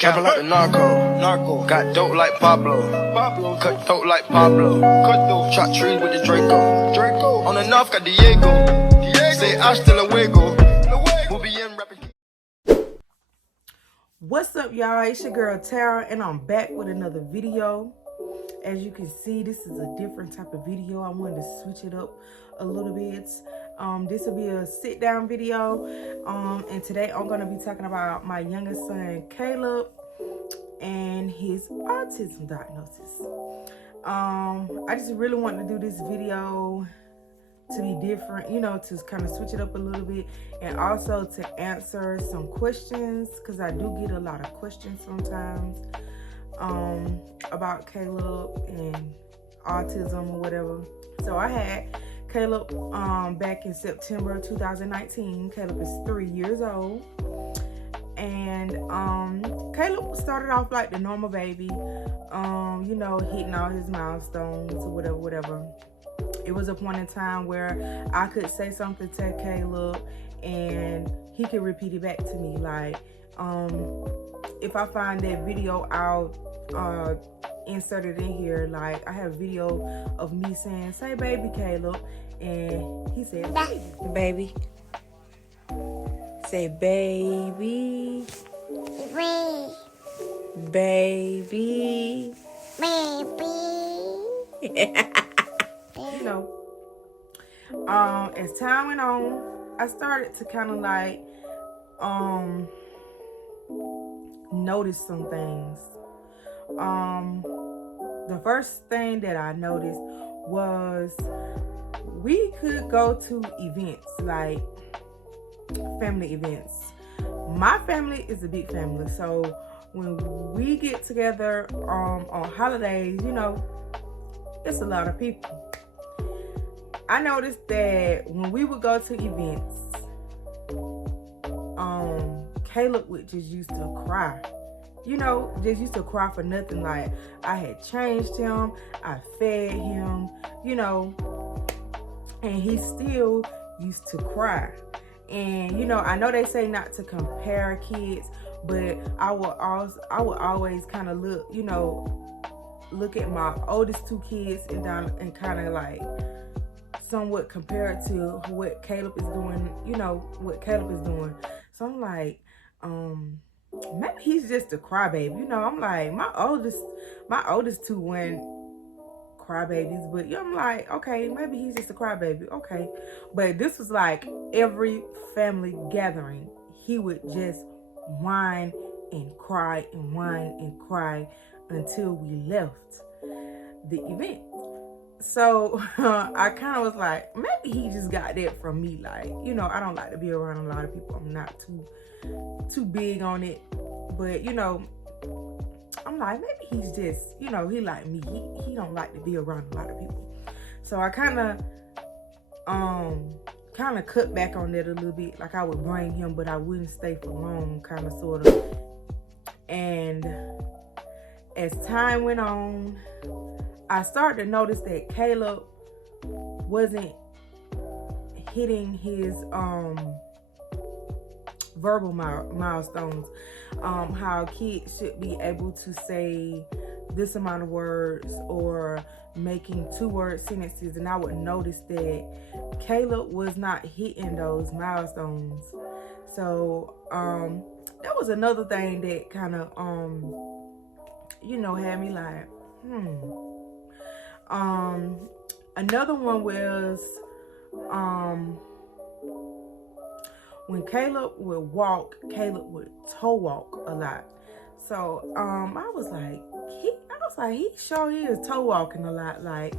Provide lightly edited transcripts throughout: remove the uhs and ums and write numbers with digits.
Capping like the narco. Got dope like Pablo. Cut throat like Pablo. Chop trees with the Draco. On the north got Diego. Say hasta luego. We'll be in rapping. What's up, y'all? It's your girl Tara, and I'm back with another video. As you can see, this is a different type of video. I wanted to switch it up a little bit. This will be a sit-down video. And today I'm going to be talking about my youngest son, Caleb, and his autism diagnosis. I just really wanted to do this video to be different, you know, to kind of switch it up a little bit, and also to answer some questions, because I do get a lot of questions sometimes about Caleb and autism or whatever. So I had Caleb back in September 2019. Caleb is 3 years old, and Caleb started off like the normal baby, you know, hitting all his milestones or whatever. It was a point in time where I could say something to Caleb and he could repeat it back to me. Like, if I find that video, I'll insert it in here. Like, I have video of me saying, "Say baby, Caleb," and he said, "Baby." Say baby. Baby. You know, as time went on, I started to kind of like notice some things. The first thing that I noticed was we could go to events, like family events. My family is a big family, so when we get together on holidays, you know, it's a lot of people. I noticed that when we would go to events, Caleb would just used to cry. You know, just used to cry for nothing. Like, I had changed him, I fed him, you know, and he still used to cry. And, you know, I know they say not to compare kids, but I would always kind of look at my oldest two kids and kind of like somewhat compare it to what Caleb is doing, you know, what Caleb is doing. So I'm like, maybe he's just a crybaby. You know, I'm like, my oldest two weren't crybabies, but I'm like, okay, maybe he's just a crybaby. Okay. But this was like every family gathering, he would just whine and cry until we left the event. So I kind of was like, maybe he just got that from me. Like, you know, I don't like to be around a lot of people. I'm not too big on it. But, you know, I'm like, maybe he's just, you know, he like me. He don't like to be around a lot of people. So I kind of cut back on that a little bit. Like, I would bring him, but I wouldn't stay for long, kind of, sort of. And as time went on, I started to notice that Caleb wasn't hitting his verbal milestones. How kids should be able to say this amount of words or making 2-word sentences, and I would notice that Caleb was not hitting those milestones. So that was another thing that kind of you know, had me like, another one was when Caleb would walk, Caleb would toe walk a lot. So I was like, he sure is toe walking a lot. Like,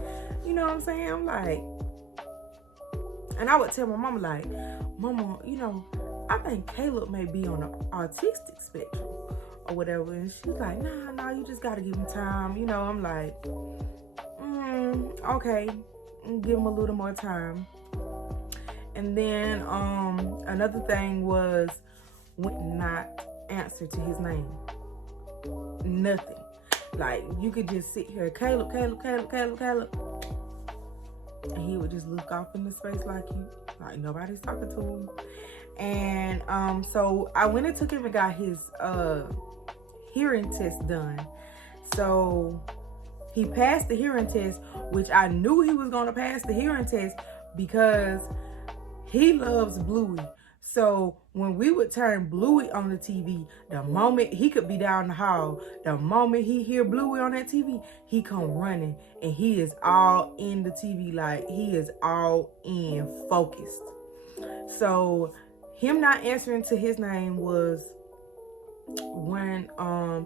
you know what I'm saying? I'm like, and I would tell my mama, like, Mama, you know, I think Caleb may be on the autistic spectrum or whatever. And she's like, nah, you just gotta give him time. You know, I'm like, okay, give him a little more time. And then another thing was, would not answer to his name. Nothing. Like, you could just sit here, Caleb, and he would just look off into space like nobody's talking to him. And so I went and took him and got his hearing test done. So he passed the hearing test, which I knew he was going to pass the hearing test because he loves Bluey. So when we would turn Bluey on the TV, the moment he could be down the hall, the moment he hear Bluey on that TV, he come running and he is all in the TV, like he is all in, focused. So him not answering to his name was one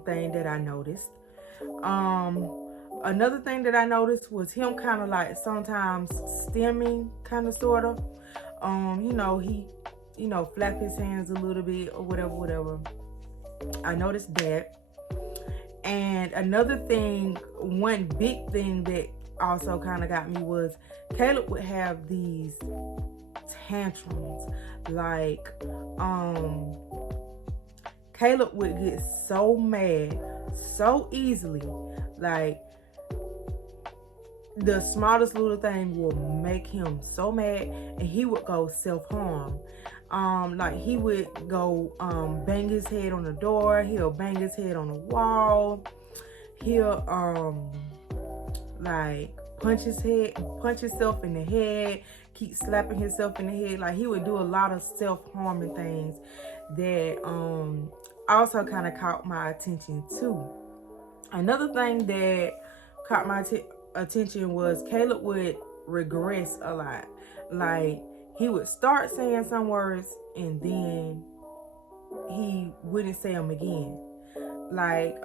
thing that I noticed. Another thing that I noticed was him kind of like sometimes stimming, kind of sort of. He flap his hands a little bit or whatever. I noticed that. And another thing, one big thing that also kind of got me was Caleb would have these tantrums. Like, Caleb would get so mad so easily. Like, the smallest little thing will make him so mad, and he would go self-harm. Like he would go bang his head on the door, he'll bang his head on the wall, he'll like punch himself in the head, keep slapping himself in the head. Like he would do a lot of self-harming things that also kind of caught my attention too. Another thing that caught my attention was Caleb would regress a lot. Like he would start saying some words and then he wouldn't say them again. Like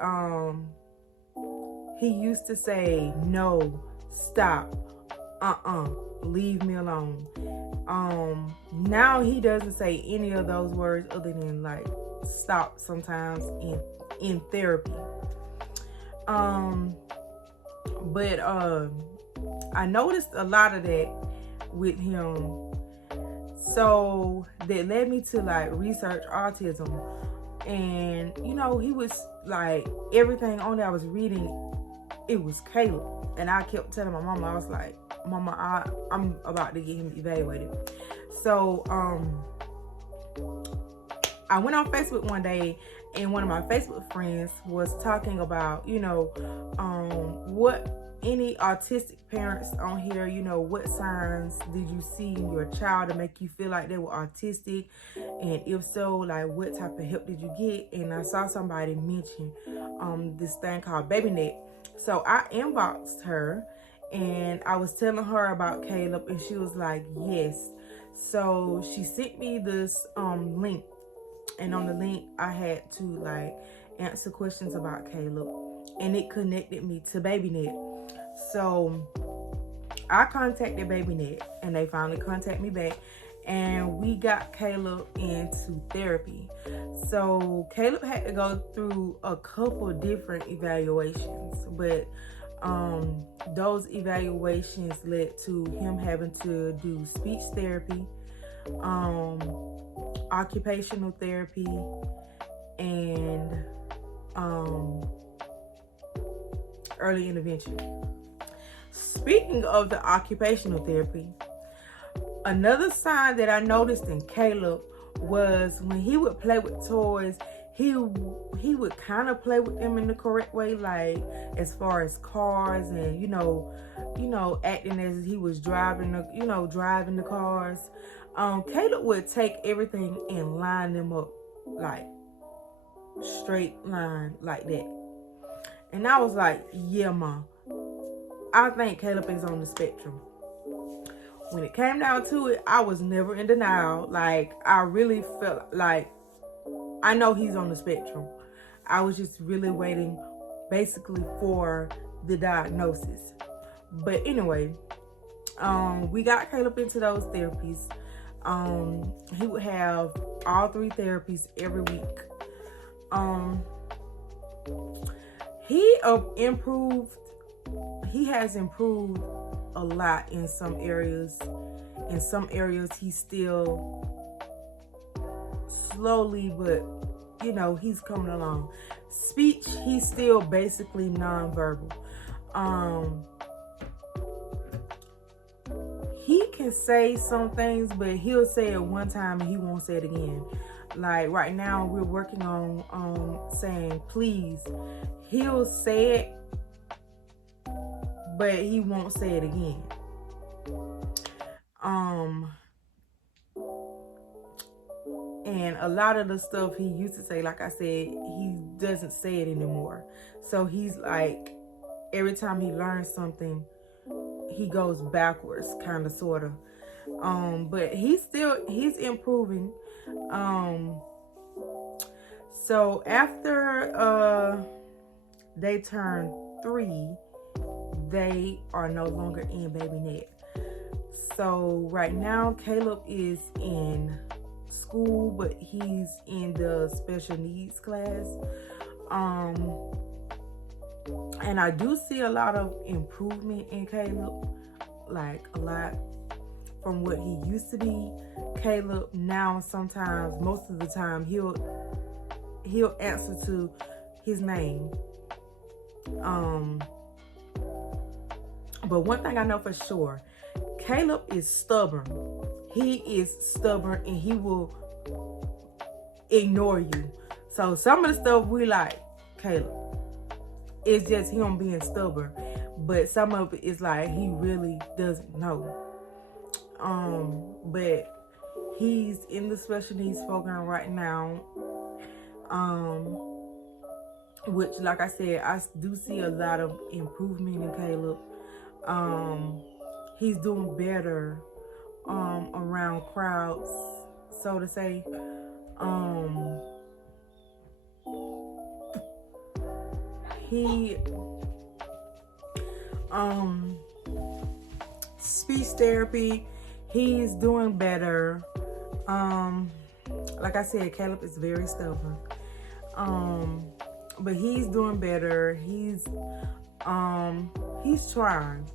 he used to say no, stop, leave me alone. Now he doesn't say any of those words other than like stop sometimes in therapy. But I noticed a lot of that with him. So that led me to like research autism. And he was like, everything on there I was reading, it was Caleb. And I kept telling my mama, I was like, Mama, I'm about to get him evaluated. So I went on Facebook one day, and one of my Facebook friends was talking about, what any autistic parents on here, what signs did you see in your child to make you feel like they were autistic? And if so, like what type of help did you get? And I saw somebody mention this thing called BabyNet. So I inboxed her and I was telling her about Caleb, and she was like, yes. So she sent me this link. And on the link, I had to like answer questions about Caleb, and it connected me to BabyNet. So I contacted BabyNet, and they finally contacted me back, and we got Caleb into therapy. So Caleb had to go through a couple different evaluations, but those evaluations led to him having to do speech therapy, occupational therapy, and early intervention. Speaking of the occupational therapy, another sign that I noticed in Caleb was when he would play with toys, he would kind of play with them in the correct way, like as far as cars and acting as he was driving the cars. Caleb would take everything and line them up like straight line like that. And I was like, yeah, Ma, I think Caleb is on the spectrum. When it came down to it, I was never in denial. Like, I really felt like I know he's on the spectrum. I was just really waiting basically for the diagnosis. But anyway, we got Caleb into those therapies. He would have all 3 therapies every week. He has improved a lot in some areas. In some areas, he's still slowly, but he's coming along. Speech, he's still basically nonverbal. He can say some things, but he'll say it one time and he won't say it again. Like right now we're working on saying please. He'll say it, but he won't say it again. And a lot of the stuff he used to say, like I said, he doesn't say it anymore. So he's like, every time he learns something, he goes backwards, kind of, sort of. But he's improving. So after they turn 3, they are no longer in baby net. So right now Caleb is in school, but he's in the special needs class. And I do see a lot of improvement in Caleb, like a lot from what he used to be. Caleb now sometimes, most of the time, he'll answer to his name. But one thing I know for sure, Caleb is stubborn. He is stubborn and he will ignore you. So some of the stuff we like, Caleb, it's just him being stubborn. But some of it is like he really doesn't know. But he's in the special needs program right now. Which, like I said, I do see a lot of improvement in Caleb. He's doing better around crowds, so to say. He speech therapy, he's doing better. Like I said, Caleb is very stubborn. But he's doing better. He's trying.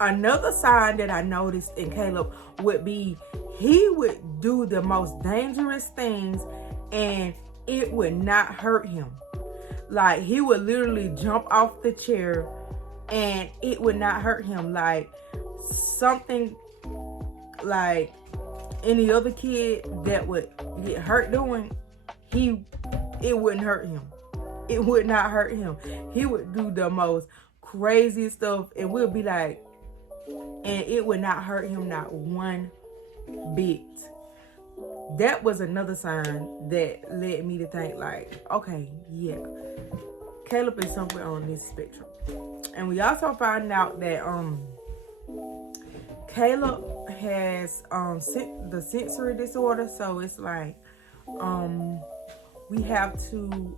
Another sign that I noticed in Caleb would be he would do the most dangerous things and it would not hurt him. Like he would literally jump off the chair and it would not hurt him. Like something like any other kid that would get hurt doing, it wouldn't hurt him. It would not hurt him. He would do the most crazy stuff and we'll be like, and it would not hurt him not one bit. That was another sign that led me to think like, okay, yeah, Caleb is somewhere on this spectrum. And we also find out that Caleb has the sensory disorder. So it's like we have to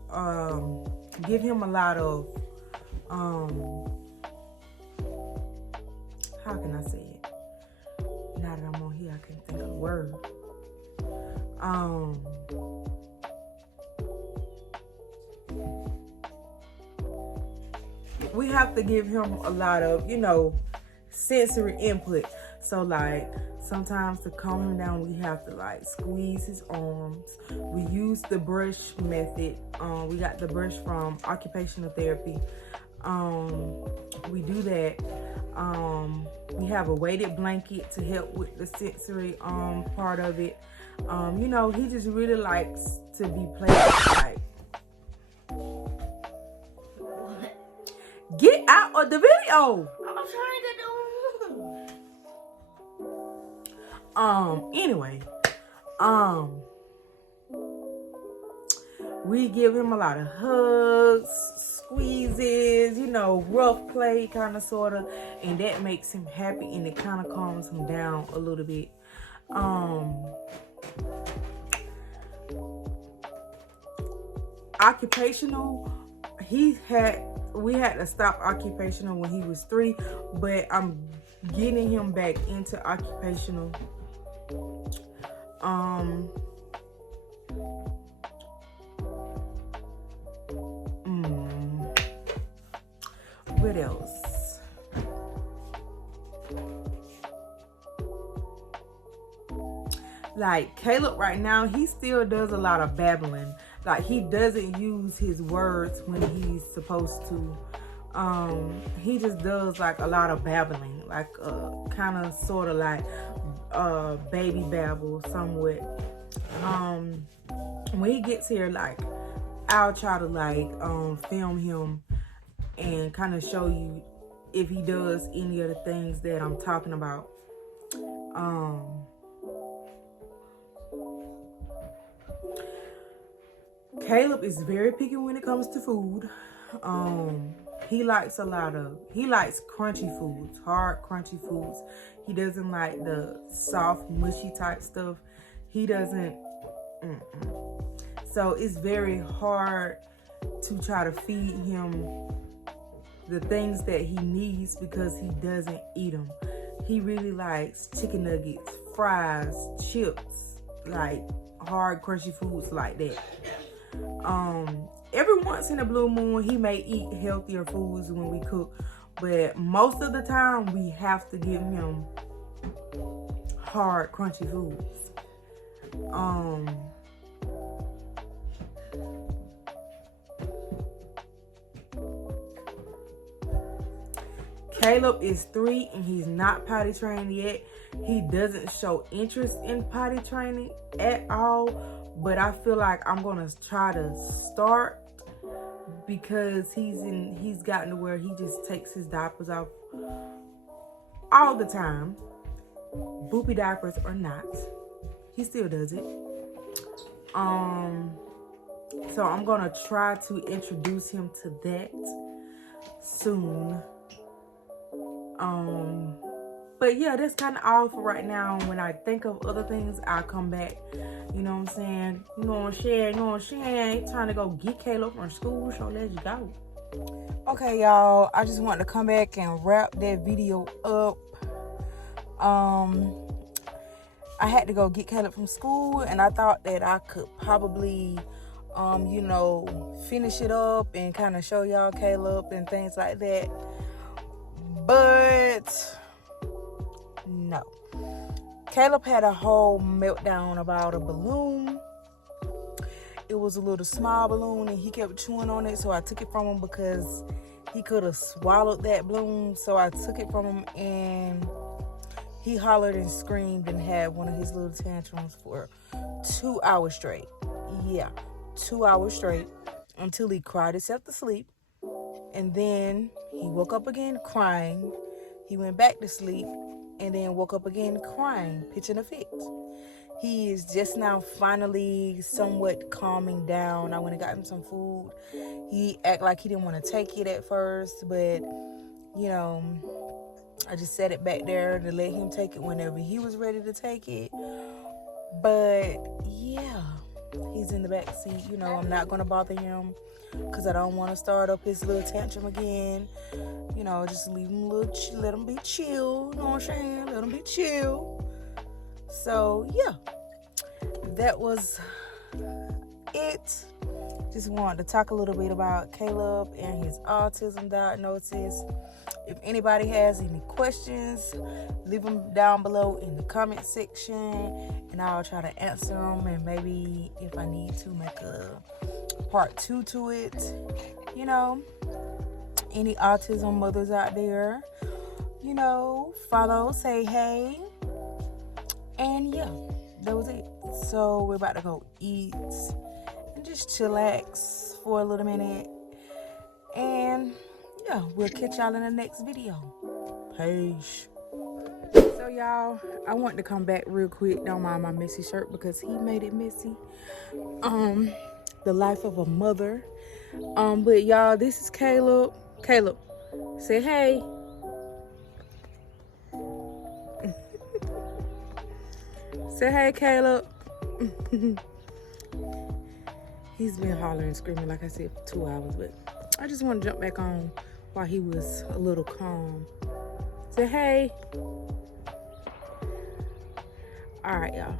give him a lot of how can I say it? Now that I'm on here, I can't think of the word. We have to give him a lot of, sensory input. So like sometimes to calm him down, we have to like squeeze his arms. We use the brush method. We got the brush from occupational therapy. We do that. We have a weighted blanket to help with the sensory part of it. He just really likes to be played with. Get out of the video. I'm trying to do. Anyway, we give him a lot of hugs, squeezes, rough play, kind of, sort of, and that makes him happy and it kind of calms him down a little bit. Occupational, we had to stop occupational when he was 3, but I'm getting him back into occupational. What else? Like Caleb right now, he still does a lot of babbling. Like he doesn't use his words when he's supposed to. He just does like a lot of babbling, like kind of sort of like baby babble somewhat. When he gets here, like, I'll try to like film him and kind of show you if he does any of the things that I'm talking about. Caleb is very picky when it comes to food. He likes crunchy foods, hard crunchy foods. He doesn't like the soft mushy type stuff. He doesn't. So it's very hard to try to feed him the things that he needs because he doesn't eat them. He really likes chicken nuggets, fries, chips, like hard crunchy foods like that. Every once in a blue moon, he may eat healthier foods when we cook, but most of the time we have to give him hard crunchy foods. Caleb is 3 and he's not potty trained yet. He doesn't show interest in potty training at all, but I feel like I'm gonna try to start because he's gotten to where he just takes his diapers off all the time, boopy diapers or not. He still does it. So I'm gonna try to introduce him to that soon. But yeah, that's kind of all for right now. When I think of other things, I'll come back. You know what I'm saying? You know what I'm saying? Trying to go get Caleb from school, so let's go. Okay, y'all, I just wanted to come back and wrap that video up. I had to go get Caleb from school, and I thought that I could probably finish it up and kind of show y'all Caleb and things like that. But no. Caleb had a whole meltdown about a balloon. It was a little small balloon and he kept chewing on it, so I took it from him because he could have swallowed that balloon. So I took it from him and he hollered and screamed and had one of his little tantrums for 2 hours straight. Yeah, 2 hours straight until he cried himself to sleep. And then he woke up again crying. He went back to sleep and then woke up again crying, pitching a fit. He is just now finally somewhat calming down. I went and got him some food. He acted like he didn't want to take it at first, but I just set it back there to let him take it whenever he was ready to take it. But yeah, he's in the back seat. I'm not going to bother him because I don't want to start up his little tantrum again. Just leave him let him be chill. You know what I'm saying? Let him be chill. So yeah, that was it. Just wanted to talk a little bit about Caleb and his autism diagnosis. If anybody has any questions, leave them down below in the comment section and I'll try to answer them, and maybe if I need to make a part 2 to it. Any autism mothers out there, follow, say hey, and yeah, that was it. So we're about to go eat and just chillax for a little minute, and yeah, we'll catch y'all in the next video. Peace. So y'all, I want to come back real quick. Don't mind my messy shirt because he made it messy. The life of a mother. But y'all, this is Caleb. Caleb, say hey. Say hey, Caleb. He's been hollering and screaming, like I said, for 2 hours, but I just want to jump back on while he was a little calm. Say hey. All right, y'all.